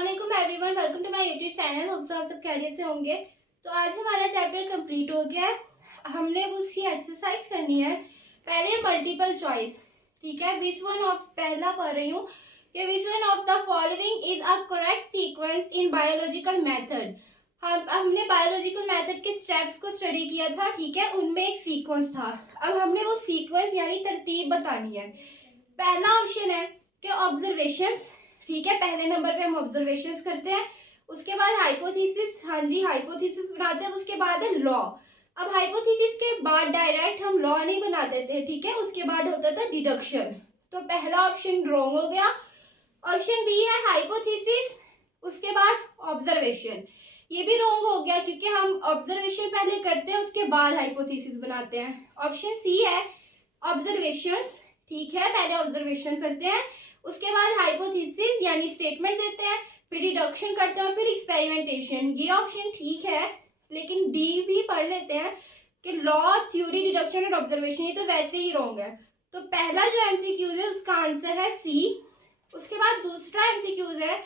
अस्सलाम वालेकुम everyone, welcome to my YouTube channel. Hope so आप सब खैरियत से होंगे। तो आज हमारा चैप्टर कंप्लीट हो गया है। हमने उसकी एक्सरसाइज करनी है। पहले मल्टीपल चॉइस, ठीक है। विच वन ऑफ, पहला पढ़ रही हूँ कि which one of the following is a correct sequence in biological method. हमने बायोलॉजिकल मेथड के स्टेप्स को स्टडी किया था, ठीक है। उनमें एक सीक्वेंस था। अब हमने वो सीक्वेंस यानी तरतीब बतानी है। पहला ऑप्शन है कि ऑब्जर्वेशंस, ठीक है। पहले नंबर पे हम ऑब्जर्वेशंस करते हैं। उसके बाद हाइपोथेसिस, हाँ जी हाइपोथेसिस बनाते हैं। उसके बाद है लॉ। अब हाइपोथेसिस के बाद डायरेक्ट हम लॉ नहीं बनाते थे, ठीक है। उसके बाद होता था डिडक्शन। तो पहला ऑप्शन रॉन्ग हो गया। ऑप्शन बी है हाइपोथेसिस, उसके बाद ऑब्जर्वेशन। ये भी रॉन्ग हो गया क्योंकि हम ऑब्जर्वेशन पहले करते हैं, उसके बाद हाइपोथेसिस बनाते हैं। ऑप्शन सी है ऑब्जर्वेशंस, ठीक है। पहले ऑब्जर्वेशन करते हैं, उसके बाद हाइपोथेसिस यानी स्टेटमेंट देते हैं, फिर डिडक्शन करते हैं, फिर एक्सपेरिमेंटेशन। ये ऑप्शन ठीक है, लेकिन डी भी पढ़ लेते हैं कि लॉ, थ्योरी, डिडक्शन और ऑब्जर्वेशन, ये तो वैसे ही रॉन्ग है। तो पहला जो एमसीक्यूज है उसका आंसर है सी। उसके बाद दूसरा एमसीक्यूज है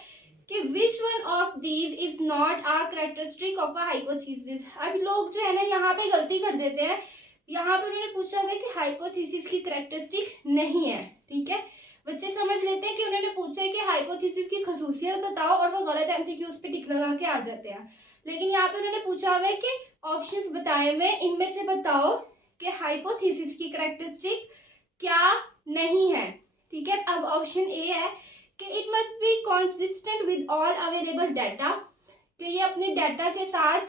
कि which one of these is not a characteristic of a hypothesis. अब लोग जो है ना यहाँ पे गलती कर देते हैं। यहाँ पे उन्होंने पूछा हुआ है कि हाइपोथेसिस की कैरेक्टरिस्टिक नहीं है, ठीक है। बच्चे समझ लेते हैं कि उन्होंने पूछा है कि हाइपोथेसिस की खसूसियत बताओ, और वो गलत एमसीक्यूज पे टिक लगा के आ जाते हैं। लेकिन यहाँ पे उन्होंने पूछा हुआ है कि ऑप्शंस बताए में इनमें से बताओ कि हाइपोथेसिस की कैरेक्टरिस्टिक क्या नहीं है, ठीक है। अब ऑप्शन ए है कि it must be consistent with all available data, कि ये अपने डाटा के साथ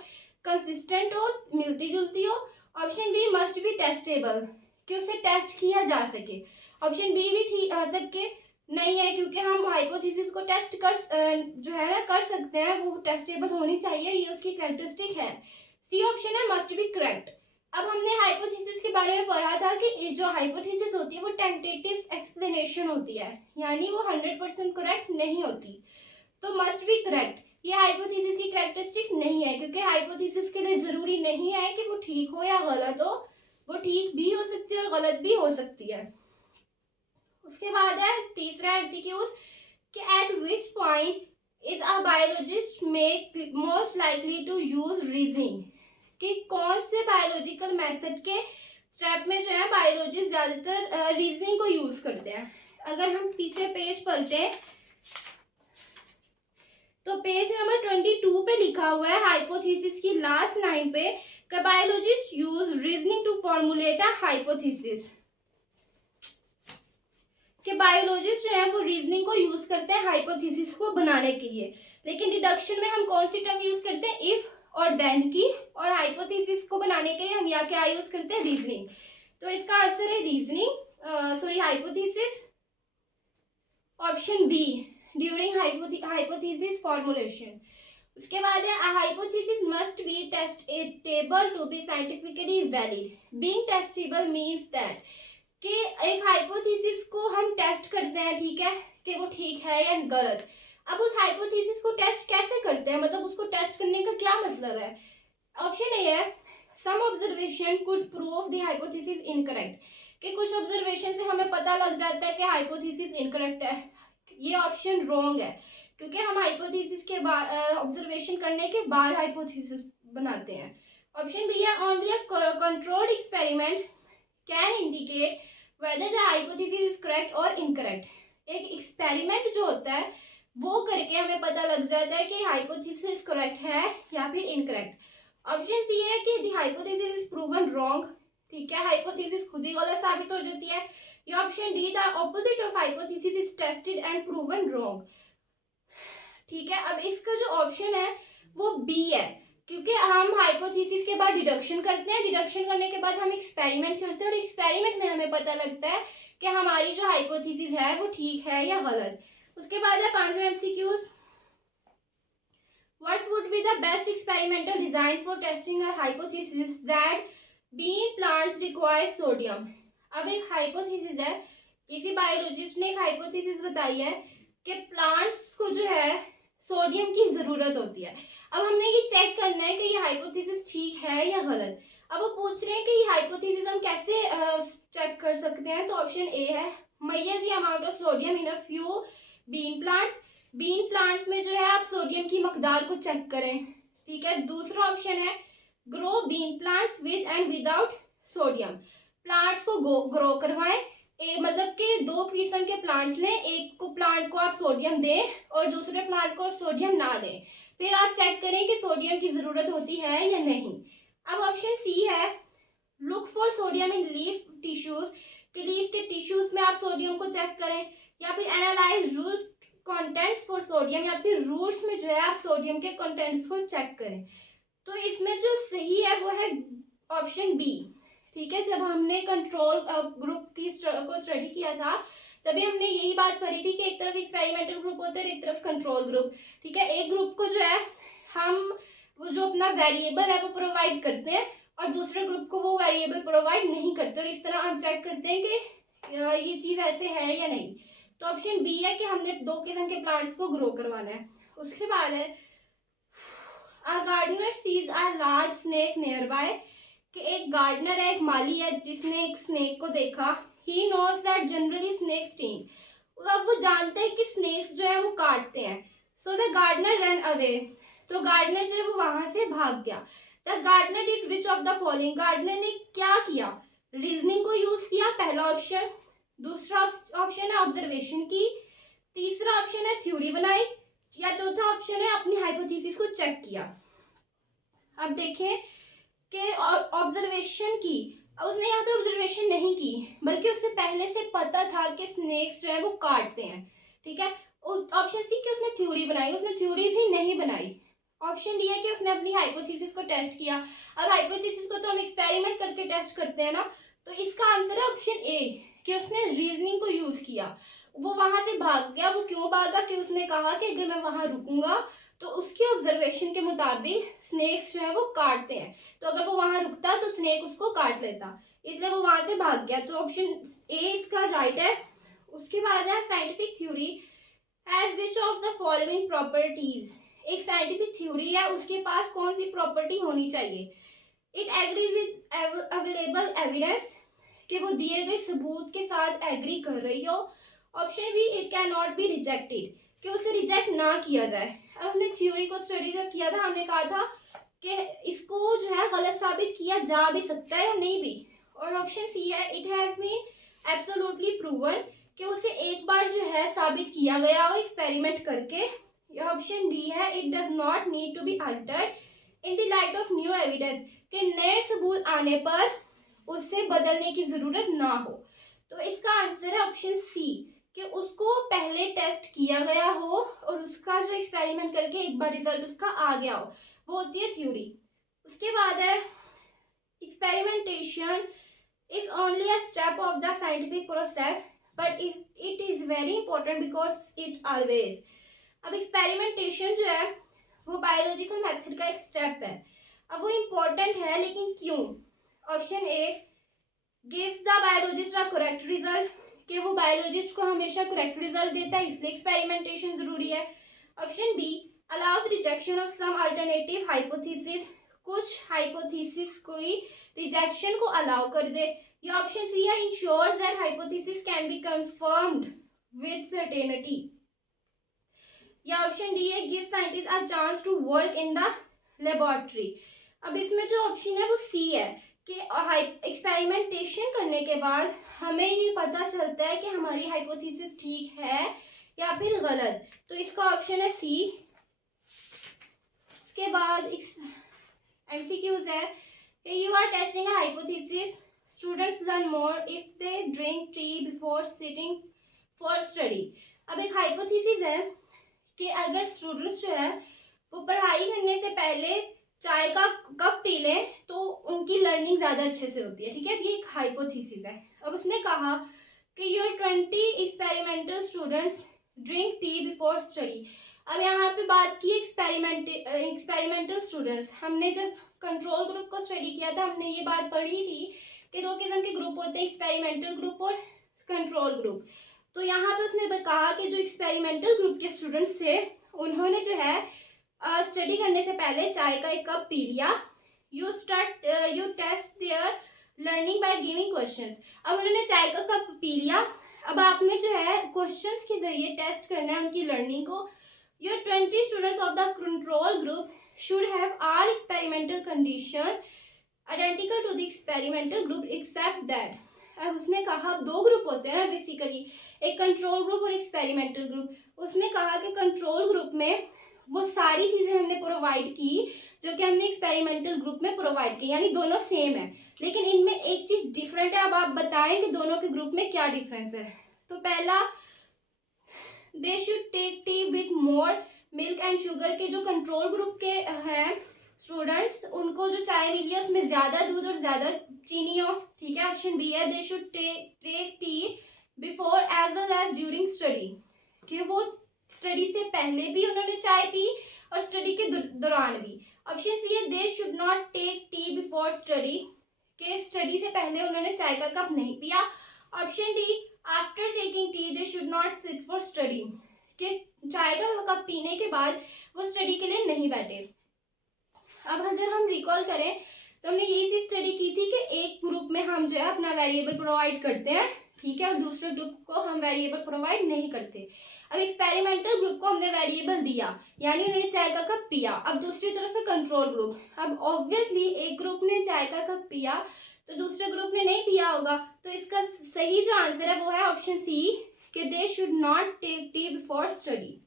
कंसिस्टेंट हो, मिलती जुलती हो। Option B must be testable, कि उसे टेस्ट किया जा सके। ऑप्शन बी भी ठीक मतलब कि नहीं है, क्योंकि हम हाइपोथेसिस को टेस्ट कर जो है ना कर सकते हैं, वो टेस्टेबल होनी चाहिए, ये उसकी कैरेक्टरिस्टिक है। सी ऑप्शन है मस्ट बी करेक्ट। अब हमने हाइपोथेसिस के बारे में पढ़ा था कि जो हाइपोथेसिस होती है वो टेंटेटिव एक्सप्लेनेशन होती है, यानी वो 100% करेक्ट नहीं होती। तो मस्ट बी करेक्ट ये हाइपोथेसिस की कैरेक्टरिस्टिक नहीं है, क्योंकि हाइपोथेसिस के लिए जरूरी नहीं है कि वो ठीक हो या गलत हो। वो ठीक भी हो सकती है और गलत भी हो सकती है। उसके बाद है तीसरा एमसीक्यूज कि at which point is a biologist make most likely to use reasoning, कि कौन से बायोलॉजिकल मेथड के स्टेप में जो है बायोलॉजिस्ट ज्यादातर रीजनिंग को यूज करते हैं। अगर हम पीछे पेज पलटे तो पेज नंबर 22 पे लिखा हुआ है हाइपोथेसिस की लास्ट लाइन पे कि biologist use reasoning to formulate a hypothesis, कि बायोलॉजिस्ट जो है वो रीजनिंग को यूज करते हैं हाइपोथेसिस को बनाने के लिए। लेकिन डिडक्शन में हम कौन सी टर्म यूज करते हैं, इफ और देन की, और हाइपोथेसिस को बनाने के लिए हम यहाँ क्या यूज करते हैं, रीजनिंग। तो इसका आंसर है reasoning, sorry hypothesis, option B during hypothesis formulation. उसके बाद है hypothesis must be testable to be scientifically valid. Being testable means that कि एक हाइपोथेसिस को हम टेस्ट करते हैं, ठीक है, कि वो ठीक है या गलत। अब उस हाइपोथेसिस को टेस्ट कैसे करते हैं, मतलब उसको टेस्ट करने का क्या मतलब है। ऑप्शन ए है some observation could prove the hypothesis incorrect, कि कुछ ऑब्जर्वेशन से हमें पता लग जाता है कि हाइपोथेसिस इनकरेक्ट है। ये ऑप्शन रॉन्ग है, क्योंकि हम हाइपोथेसिस के बाद ऑब्जर्वेशन करने के बाद हाइपोथेसिस बनाते हैं। ऑप्शन बी है only a controlled experiment can indicate whether the hypothesis is correct और इनकरेक्ट। एक एक्सपेरिमेंट जो होता है वो करके हमें पता लग जाता है कि हाइपोथेसिस करेक्ट है या फिर इनकरेक्ट। ऑप्शन सी है कि the hypothesis is proven wrong, ठीक है, हाइपोथेसिस खुद ही गलत साबित हो जाती है। या option D the opposite of hypothesis is tested and proven wrong, ठीक है। अब इसका जो ऑप्शन है वो बी है, क्योंकि हम हाइपोथेसिस के बाद डिडक्शन करते हैं, डिडक्शन करने के बाद हम एक्सपेरिमेंट करते हैं, और एक्सपेरिमेंट में हमें पता लगता है कि हमारी जो हाइपोथेसिस है वो ठीक है या गलत। उसके बाद है पांचवा MCQs, what would be the best experimental design for testing a hypothesis that bean plants require sodium. अब एक हाइपोथेसिस है, किसी बायोलॉजिस्ट ने एक हाइपोथेसिस बताई है कि प्लांट्स को जो है सोडियम की जरूरत होती है। अब हमने ये चेक करना है कि ये हाइपोथेसिस ठीक है या गलत। अब वो पूछ रहे हैं कि ये हाइपोथेसिस हम कैसे चेक कर सकते हैं। तो ऑप्शन ए है measure the amount of sodium in a few bean plants, bean plants में जो है आप सोडियम की मकदार को चेक करें, ठीक है। दूसरा ऑप्शन है grow bean plants with and without sodium, plants को ग्रो करवाएं, मतलब कि दो किस्म के प्लांट्स लें, एक को प्लांट को आप सोडियम दें और दूसरे प्लांट को सोडियम ना दें, फिर आप चेक करें कि सोडियम की ज़रूरत होती है या नहीं। अब ऑप्शन सी है look for sodium in leaf tissues, कि लीफ के टिश्यूज में आप सोडियम को चेक करें, या फिर analyze root contents for sodium, या फिर रूट्स में जो है आप सोडियम के कंटेंट्स को चेक करें। तो इसमें जो सही है वो है ऑप्शन बी, ठीक है। जब हमने कंट्रोल ग्रुप को स्टडी किया था तभी हमने यही बात करी थी कि एक तरफ एक्सपेरिमेंटल ग्रुप होता है और एक तरफ कंट्रोल ग्रुप, ठीक है। एक ग्रुप को जो है हम वो जो अपना वेरिएबल है वो प्रोवाइड करते हैं और दूसरे ग्रुप को वो वेरिएबल प्रोवाइड नहीं करते, और इस तरह हम चेक करते हैं कि ये चीज़ ऐसे है या नहीं। तो ऑप्शन बी है कि हमने दो किस्म के प्लांट्स को ग्रो करवाना है। उसके बाद है A gardener sees a large snake nearby, कि एक गार्डनर है, एक माली है जिसने एक स्नेक को देखा। He knows that generally snakes sting, अब वो जानते हैं कि स्नेक्स जो है वो काटते हैं। So the gardener ran away, तो गार्डनर जो है वो वहां से भाग गया। The gardener did which of the following, Gardner ने क्या किया, रीजनिंग को यूज किया, पहला ऑप्शन। दूसरा ऑप्शन है ऑब्जर्वेशन की, तीसरा ऑप्शन है थ्योरी बनाई, या चौथा ऑप्शन है अपनी हाइपोथेसिस को चेक किया। अब देखें कि ऑब्जर्वेशन की, उसने यहाँ पे ऑब्जर्वेशन नहीं की बल्कि उससे पहले से पता था कि स्नेक्स जो है वो काटते हैं, ठीक है। ऑप्शन सी कि उसने थ्योरी बनाई, उसने थ्योरी भी नहीं बनाई। ऑप्शन डी है कि उसने अपनी हाइपोथेसिस को टेस्ट किया। अब हाइपोथेसिस को तो हम एक्सपेरिमेंट करके टेस्ट करते हैं ना, तो इसका आंसर है ऑप्शन ए कि उसने रीजनिंग को यूज किया। वो वहां से भाग गया। वो क्यों भागा कि उसने कहा कि अगर मैं वहां रुकूंगा तो उसके ऑब्जर्वेशन के मुताबिक स्नेक्स जो है वो काटते हैं, तो अगर वो वहां रुकता तो स्नेक उसको काट लेता, इसलिए वो वहां से भाग गया। तो ऑप्शन ए इसका राइट है। उसके बाद है scientific theory has which of the following properties, एक साइंटिफिक थ्योरी है उसके पास कौन सी प्रॉपर्टी होनी चाहिए। It agrees with available evidence, कि वो दिए गए सबूत के साथ एग्री कर रही हो। Option B it can not be rejected, कि उसे रिजेक्ट ना किया जाए। अब हमने थ्योरी को स्टडी जब किया था हमने कहा था कि इसको जो है गलत साबित किया जा भी सकता है और नहीं भी। और ऑप्शन सी है it has been absolutely proven, कि उसे एक बार जो है साबित किया गया हो एक्सपेरिमेंट करके। ऑप्शन डी है it does not need to be altered in the light of new evidence, कि नए सबूत आने पर उससे बदलने की जरूरत ना हो। तो इसका आंसर है ऑप्शन सी, कि उसको पहले टेस्ट किया गया हो और उसका जो एक्सपेरिमेंट करके एक बार रिजल्ट उसका आ गया हो, वो होती है थ्योरी। उसके बाद है experimentation is only a step of the scientific process but it is very important because it always. अब एक्सपेरिमेंटेशन जो है वो बायोलॉजिकल मेथड का एक स्टेप है। अब वो इम्पोर्टेंट है लेकिन क्यों। Option A gives the biologist a correct result, कि वो बायोलॉजिस्ट को हमेशा करेक्ट रिजल्ट देता है इसलिए एक्सपेरिमेंटेशन जरूरी है। Option B allows rejection of some alternative hypothesis, कुछ हाइपोथेसिस कोई रिजेक्शन को अलाउ कर दे। या ऑप्शन सी है ensure that hypothesis can be confirmed with certainty. या ऑप्शन डी है give scientist a chance to work in the laboratory. अब इसमें जो ऑप्शन है वो सी है कि एक्सपेरिमेंटेशन करने के बाद हमें ये पता चलता है कि हमारी हाइपोथेसिस ठीक है या फिर गलत, तो इसका ऑप्शन है सी। उसके बाद एमसीक्यूज है कि you are testing a hypothesis, students learn more if they drink tea before sitting for study. अब एक हाइपोथेसिस है कि अगर स्टूडेंट्स जो है वो पढ़ाई करने से पहले चाय का कप पी लें तो उनकी लर्निंग ज़्यादा अच्छे से होती है, ठीक है। ये एक हाइपोथेसिस है। अब उसने कहा कि your 20 experimental students drink tea before study. अब यहाँ पे बात की एक्सपेरिमेंटल स्टूडेंट्स। हमने जब कंट्रोल ग्रुप को स्टडी किया था हमने ये बात पढ़ी थी कि दो किस्म के ग्रुप होते हैं, एक्सपेरिमेंटल ग्रुप और कंट्रोल ग्रुप। तो यहाँ पे उसने कहा कि जो एक्सपेरिमेंटल ग्रुप के स्टूडेंट्स थे उन्होंने जो है स्टडी करने से पहले चाय का एक कप पी लिया। You test their learning by giving questions. अब उन्होंने चाय का कप पी लिया, अब आपने जो है क्वेश्चंस के जरिए टेस्ट करना है उनकी लर्निंग को। Your 20 students of the control group should have all experimental conditions identical to the experimental group except that. अब उसने कहा अब दो ग्रुप होते हैं ना बेसिकली, एक कंट्रोल ग्रुप और एक्सपेरिमेंटल ग्रुप। उसने कहा कि कंट्रोल ग्रुप में वो सारी चीज़ें हमने प्रोवाइड की जो कि हमने एक्सपेरिमेंटल ग्रुप में प्रोवाइड की, यानी दोनों सेम है, लेकिन इनमें एक चीज़ डिफरेंट है। अब आप बताएं कि दोनों के ग्रुप में क्या डिफरेंस है। तो पहला, they should take tea with more milk and sugar के जो कंट्रोल ग्रुप के हैं स्टूडेंट्स, उनको जो चाय मिली है उसमें ज़्यादा दूध और ज़्यादा चीनी हो, ठीक है। ऑप्शन बी है, they should take tea before as well as during study, कि वो स्टडी से पहले भी उन्होंने चाय पी और स्टडी के दौरान भी। ऑप्शन सी है, they should not take tea before study, के स्टडी से पहले उन्होंने चाय का कप नहीं पिया। Option D, after taking tea they should not sit for study, कि चाय का कप पीने के बाद वो स्टडी के लिए नहीं बैठे। अब अगर हम रिकॉल करें तो हमने यही चीज़ स्टडी की थी कि एक ग्रुप में हम जो है अपना वेरिएबल प्रोवाइड करते हैं, ठीक है, और दूसरे ग्रुप को हम वेरिएबल प्रोवाइड नहीं करते। अब एक्सपेरिमेंटल ग्रुप को हमने वेरिएबल दिया, यानी उन्होंने चाय का कप पिया। अब दूसरी तरफ है कंट्रोल ग्रुप। अब ऑब्वियसली एक ग्रुप ने चाय का कप पिया तो दूसरे ग्रुप ने नहीं पिया होगा, तो इसका सही जो आंसर है वो है ऑप्शन सी, कि they should not take tea before study.